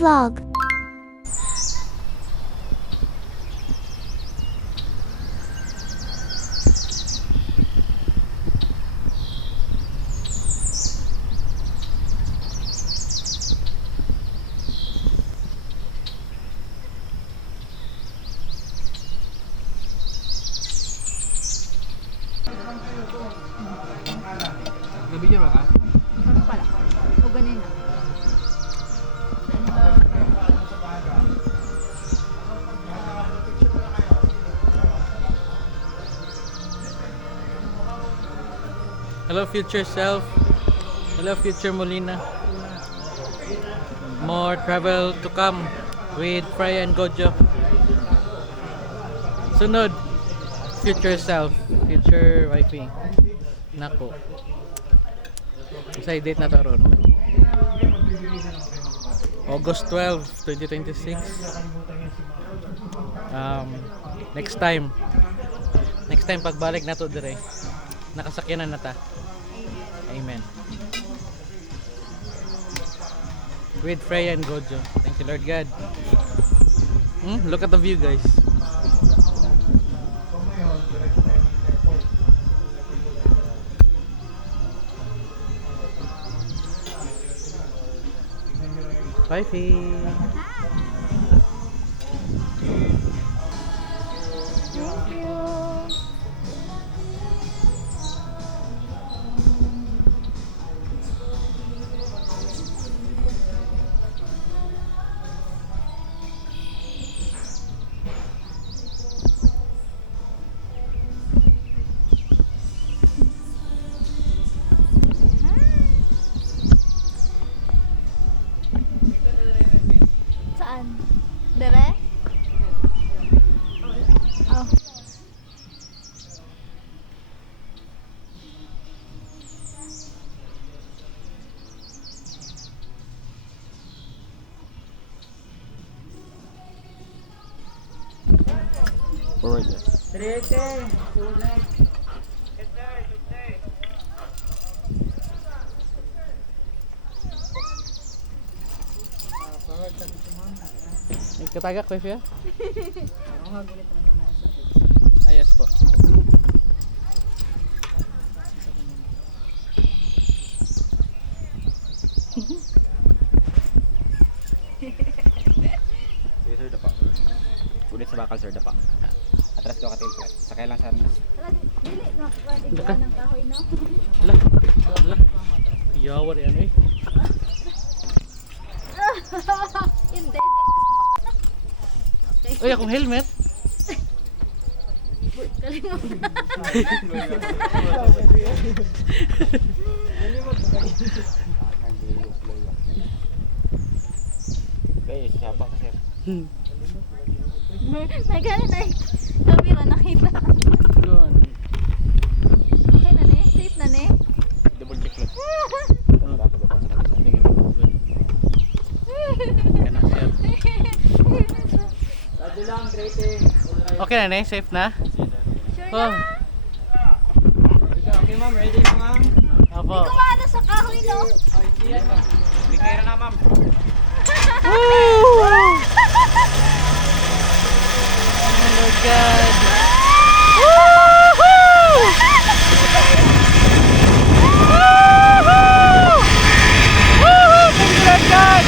vlog. Nabigyan ba ka? Ano pala? O ganun na. Hello future self. Hello future Molina. More travel to come with Freya and Gojo. Sunod. Future self. Future wifey. Nako. Sa date na to ron. August 12, 2026. Next time pagbalik na to dire. Nakasakyanan na ta. Amen. With Freya and Gojo. Thank you Lord God. Look at the view guys. Wifey. Thank you. Saan? Dere? Oh. Forward. May katagak ko ya? Ayos po. Sige sir, dapa. Ulit sa bakal sir, dapa. Atras ko katil flat. Sakay lang sir. Dili na pwede ng kahoy no? Ala. Ala. Yawar yan eh. Yung dede. Uy, akong helmet. Kalimutan. Guys, siapa ka sir? May ganun ay kamera nakita. Yun. Okay na ne? Safe na ne? Double check lang. Kana sir. Okay na ne? Safe na? Sure Oh. na? Okay ma'am, ready na ma'am? Apo. Kumana sa kahoy no? Bigay na ma'am. Woo! Oh my God. Woohoo! Woohoo! Woohoo! Thank you Lord God.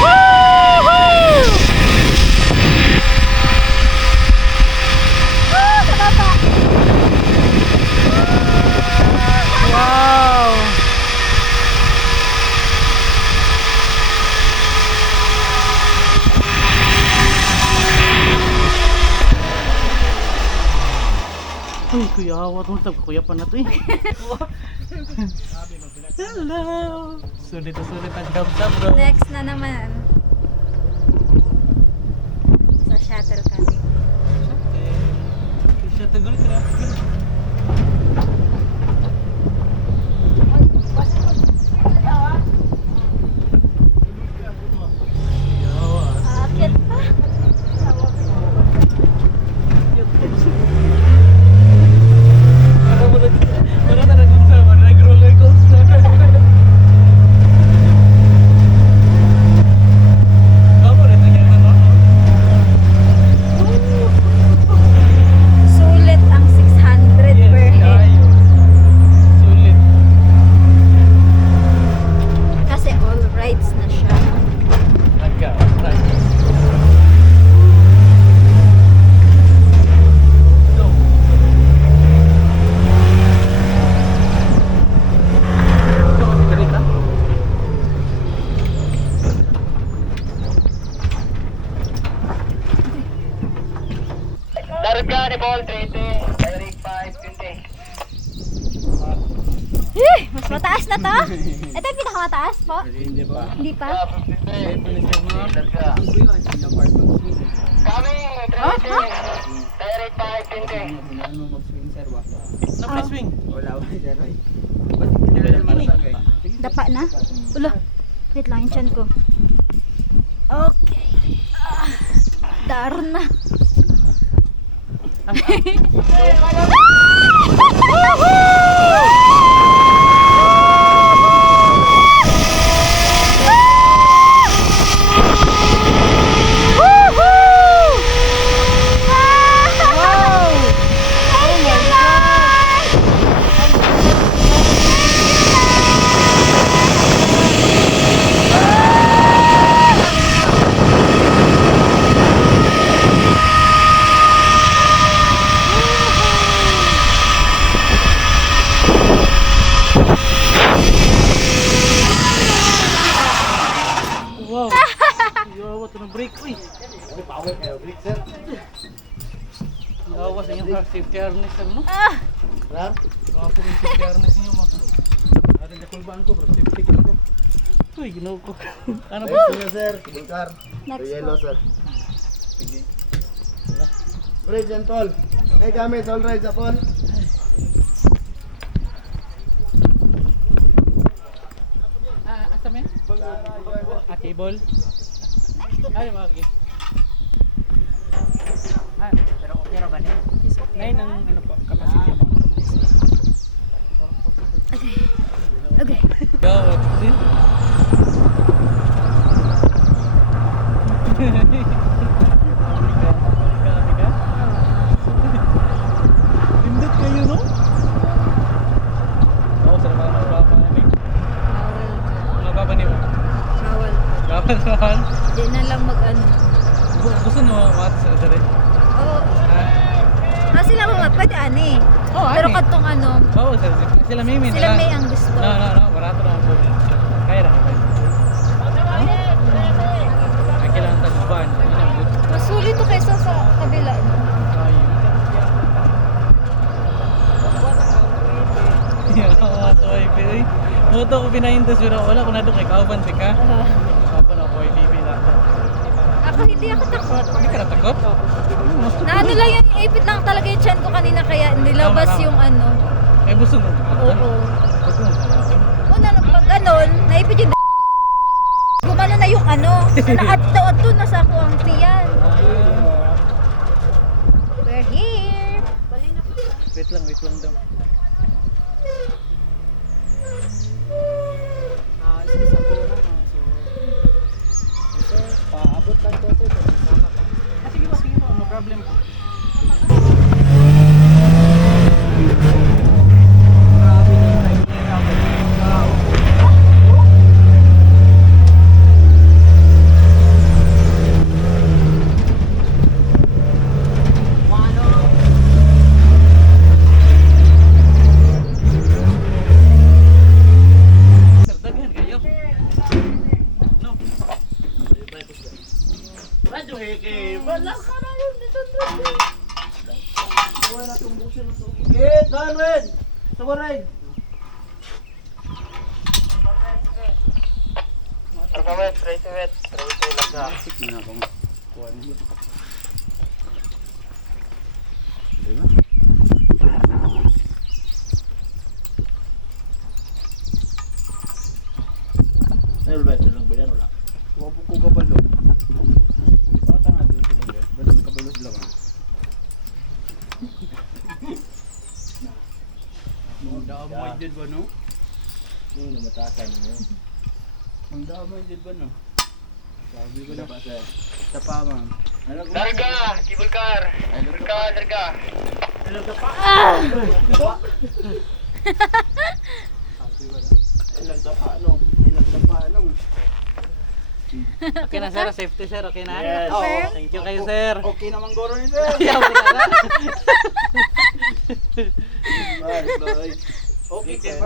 Woohoo! Sa baba. Wow! Uy, kuya, awat mo kuya pa na to eh. Hello! Sulit na sulit ang dab-dab bro. Next na naman. Sa shuttle kami. Siya tagol ka na. Aakyat pa. Wala talagang sa roller coaster. ball, 30. Direct 5, 20. Mas mataas na to? Ito yung pinakamataas po? Hindi pa. Hindi pa? Coming, 30. Direct 5, 20. Ano mag-swing sir ba? Ano swing? Wala ba dyan ay. Dapa na? Ulo. Wait lang, yung chan ko. Okay. Daron na. Wow. Yawa ito ng brake. Uy. Power kayo, brake sir. Yawa sa inyong safety harness sir no? Ah! Ram? Yawa po yung safety harness niyo ma. Ada na kulbaan ko bro. Safety ko bro. Uy, ginaw ko. Ano ba? Sino sir? Cable car. Next Yellow po. sir. Sige. Bridge and toll. Hey gamit, all rides upon. Asa men? Cable. Ay, magi. Pero okay ra ba ni? Nay nang ano po capacity mo. Okay. Go, din. Pindot kayo no? Oo, sir, mga mababa namin. Mga baba niyo. Bawal. Baba naman. Di na lang mag-ano. Gusto nyo mga sa dere? Oo. Sila mga pwede ani. Oh, Pero ani. katong ano, Oo, sir. Sila may min. sila may ang gusto. No. Barato naman po. Kaya na. Ay, kailangan taguban. Yun ang good. Mas sulit to kaysa sa kabila. Moto ko pinahintas pero wala ko na doon kay kauban ka. Ako na ko IDP na to. Ako hindi ako takot. Hindi ka natakot? Na ano lang yan, ipit lang talaga yung chan ko kanina kaya nilabas Tama. yung ano. Eh busog mo. Oo. Busog mo. Una na pag ganon, naipit yung gumano na yung ano. Nakato-ato na sa ako ang tiyan. We're here. Wait lang daw. Paabot lang to sir. Sige po, no problem po. Sir, daghan kayo. No. Radyo heke. Wala ka na yun dito. Wala kang busin ng sugi. Eh, Darren! Sawaray! Performance, 30 wet. 30 lang ka. Sik na akong kuha niyo. Ano ba ito lang ba yan? Wala. Wabo ko kabalo. Bata nga doon sila. Bata ng kabalo sila ka. Ang damay dyan ba no? Hindi na matasan mo. Ang damay dyan ba no? Sabi ko na pa sir. Sa pa ma'am. Ano ko? Darga, cable car. Darga. Ano ka pa? Ilang tapa ano? Ilang tapa ano? Okay na sir, safety sir, okay na? Yes. Oo. Thank you kayo sir. Okay naman goro ni sir. Ayaw ko na. Bye. Okay sir.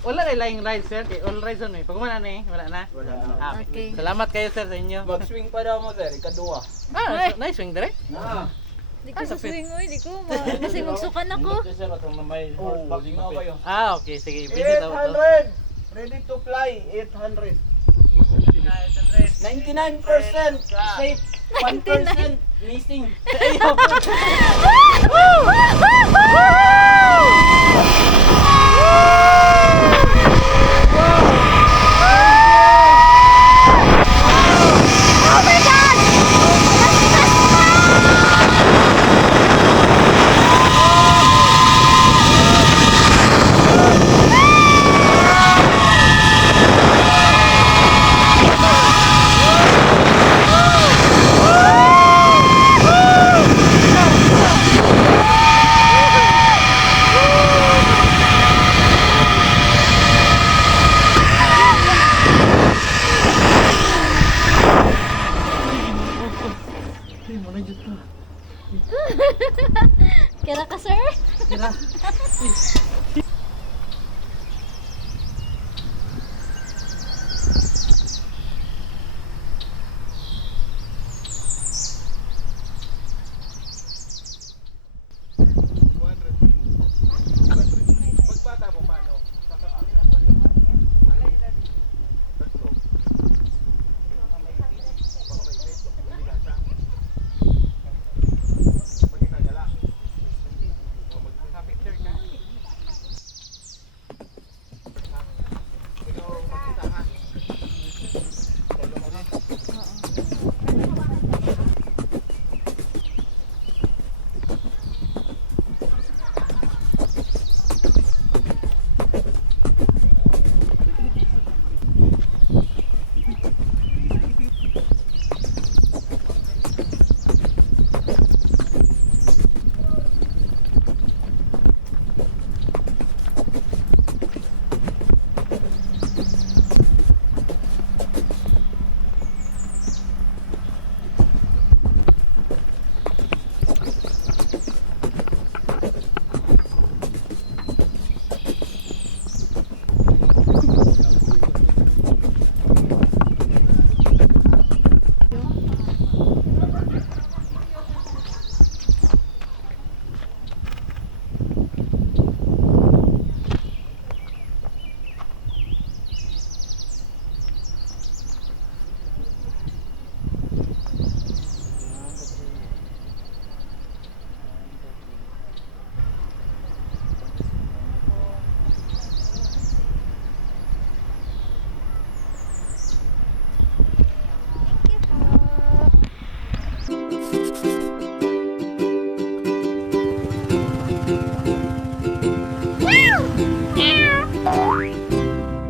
Wala na lying ride sir. All rides on eh. Pag wala na eh, wala na. Wala na. Ah, Okay. Salamat kayo sir sa inyo. Mag-swing pa daw mo sir, ikadua. Ah, nice swing dire. Na. Di ko sa swing oy, di ko. Kasi magsukan ako. Ah, okay. Sige, visit ako to. 800! Ready to fly, 800. 99% safe, 1% missing. Ay, mo na dyan to. Kira ka, sir? Tira.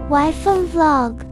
Wi-Fi vlog.